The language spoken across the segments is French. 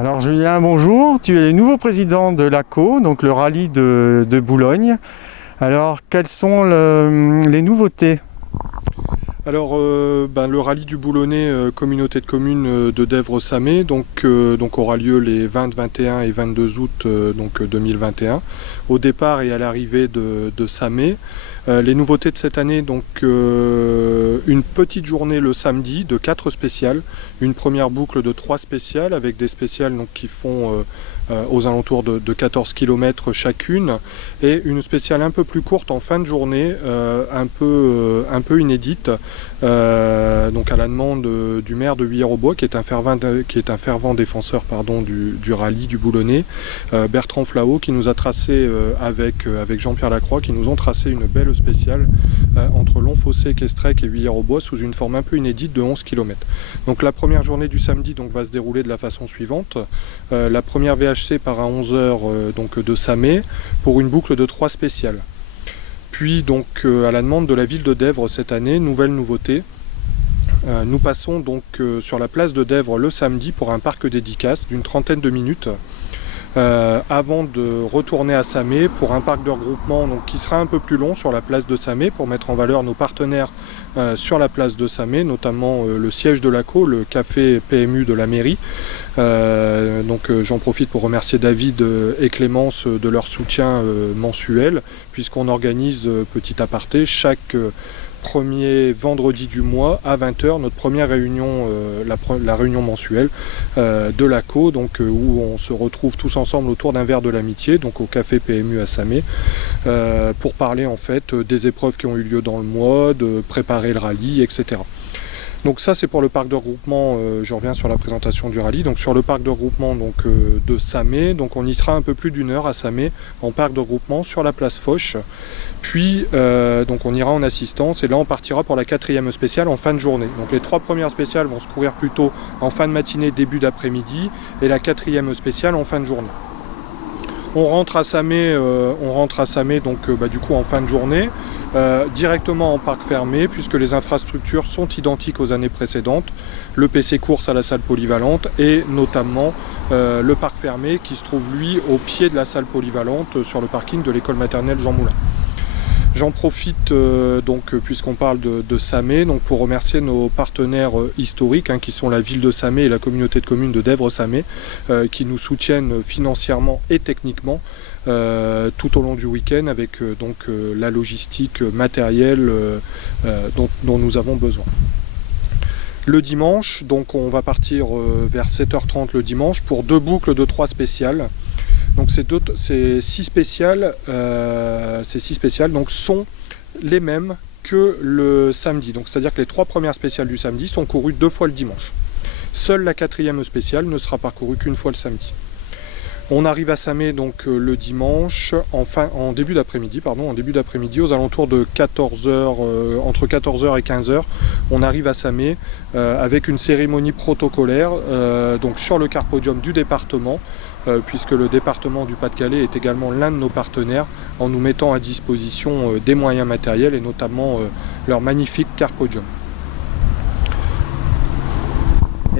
Alors Julien, bonjour. Tu es le nouveau président de l'ACO, donc le rallye de Boulogne. Alors quelles sont les nouveautés? Alors, le rallye du Boulonnais, communauté de communes de Dèvres-Samé, donc aura lieu les 20, 21 et 22 août 2021, au départ et à l'arrivée de Samé. Les nouveautés de cette année, donc une petite journée le samedi de 4 spéciales, une première boucle de 3 spéciales avec des spéciales donc, qui font aux alentours de 14 km chacune, et une spéciale un peu plus courte en fin de journée, un peu inédite, donc à la demande du maire de Huillère-aux-Bois, qui est un fervent défenseur du rallye du Boulonnais, Bertrand Flao, qui nous a tracé avec Jean-Pierre Lacroix, qui nous ont tracé une belle spéciale entre Longfossé, Kestrec et Huillère-aux-Bois sous une forme un peu inédite de 11 km. Donc la première journée du samedi donc, va se dérouler de la façon suivante. La première VHC part à 11 h de Samé pour une boucle de 3 spéciales. Puis donc à la demande de la ville de Dèvres cette année, nouvelle nouveauté, nous passons donc sur la place de Dèvres le samedi pour un parc dédicace d'une trentaine de minutes, avant de retourner à Samé pour un parc de regroupement donc, qui sera un peu plus long sur la place de Samé pour mettre en valeur nos partenaires sur la place de Samé, notamment le siège de l'ACO, le café PMU de la mairie. J'en profite pour remercier David et Clémence de leur soutien mensuel, puisqu'on organise, petit aparté, chaque premier vendredi du mois à 20 h notre première réunion, la réunion mensuelle de l'ACO, où on se retrouve tous ensemble autour d'un verre de l'amitié, donc au café PMU à Samé, pour parler en fait des épreuves qui ont eu lieu dans le mois, de préparer le rallye, etc. Donc ça c'est pour le parc de regroupement, je reviens sur la présentation du rallye. Donc sur le parc de regroupement de Samé, donc on y sera un peu plus d'une heure à Samé en parc de regroupement sur la place Foch. Puis donc on ira en assistance et là on partira pour la 4e spéciale en fin de journée. Donc les 3 premières spéciales vont se courir plutôt en fin de matinée, début d'après-midi, et la 4e spéciale en fin de journée. On rentre à Samé, du coup en fin de journée, directement en parc fermé, puisque les infrastructures sont identiques aux années précédentes. Le PC course à la salle polyvalente et notamment le parc fermé qui se trouve lui au pied de la salle polyvalente sur le parking de l'école maternelle Jean Moulin. J'en profite puisqu'on parle de Samé, pour remercier nos partenaires historiques, qui sont la ville de Samé et la communauté de communes de Dèvres-Samé, qui nous soutiennent financièrement et techniquement tout au long du week-end avec la logistique matérielle dont nous avons besoin. Le dimanche, donc on va partir vers 7 h 30 le dimanche pour 2 boucles de 3 spéciales. Donc ces 6 spéciales, sont les mêmes que le samedi. Donc c'est-à-dire que les 3 premières spéciales du samedi sont courues 2 fois le dimanche. Seule la 4e spéciale ne sera parcourue qu'une fois le samedi. On arrive à Samé le dimanche en début d'après-midi, aux alentours de 14 h, entre 14 h et 15 h. On arrive à Samé avec une cérémonie protocolaire sur le carpodium du département, puisque le département du Pas-de-Calais est également l'un de nos partenaires en nous mettant à disposition des moyens matériels et notamment leur magnifique carpodium.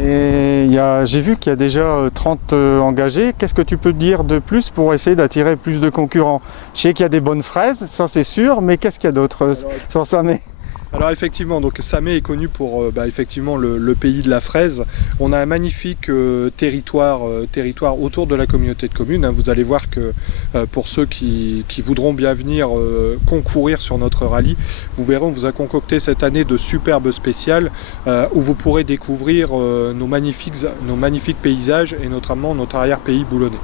Et j'ai vu qu'il y a déjà 30 engagés. Qu'est-ce que tu peux dire de plus pour essayer d'attirer plus de concurrents? Je sais qu'il y a des bonnes fraises, ça c'est sûr, mais qu'est-ce qu'il y a d'autre sur Samé? Alors effectivement, Samé est connu pour effectivement le pays de la fraise. On a un magnifique territoire autour de la communauté de communes. Vous allez voir que pour ceux qui voudront bien venir concourir sur notre rallye, vous verrez, on vous a concocté cette année de superbes spéciales où vous pourrez découvrir nos magnifiques paysages et notamment notre arrière-pays boulonnais.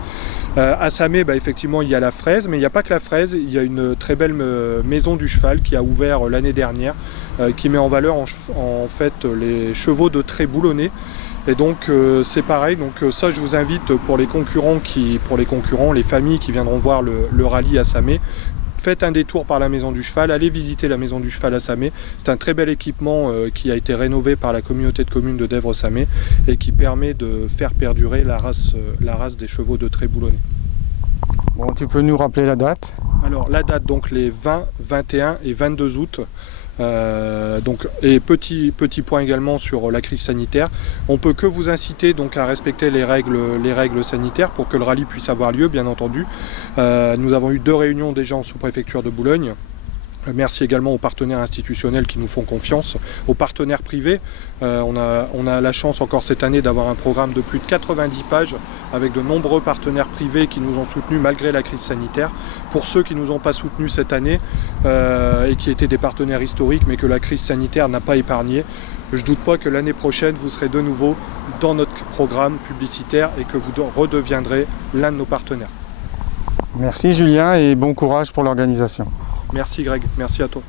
À Samé, effectivement, il y a la fraise, mais il n'y a pas que la fraise. Il y a une très belle maison du cheval qui a ouvert l'année dernière, qui met en valeur en fait les chevaux de trait boulonnais. Et donc c'est pareil. Donc ça, je vous invite pour les concurrents, les familles qui viendront voir le rallye à Samé. Faites un détour par la Maison du Cheval, allez visiter la Maison du Cheval à Samé. C'est un très bel équipement qui a été rénové par la communauté de communes de Dèvres-Samé et qui permet de faire perdurer la race des chevaux de trait boulonnais. Bon, tu peux nous rappeler la date? Alors la date, donc les 20, 21 et 22 août Et petit point également sur la crise sanitaire, on peut que vous inciter donc à respecter les règles sanitaires pour que le rallye puisse avoir lieu, bien entendu. Nous avons eu 2 réunions déjà en sous-préfecture de Boulogne. Merci également aux partenaires institutionnels qui nous font confiance, aux partenaires privés. On a la chance encore cette année d'avoir un programme de plus de 90 pages avec de nombreux partenaires privés qui nous ont soutenus malgré la crise sanitaire. Pour ceux qui ne nous ont pas soutenus cette année et qui étaient des partenaires historiques mais que la crise sanitaire n'a pas épargné, je ne doute pas que l'année prochaine vous serez de nouveau dans notre programme publicitaire et que vous redeviendrez l'un de nos partenaires. Merci Julien et bon courage pour l'organisation. Merci Greg, merci à toi.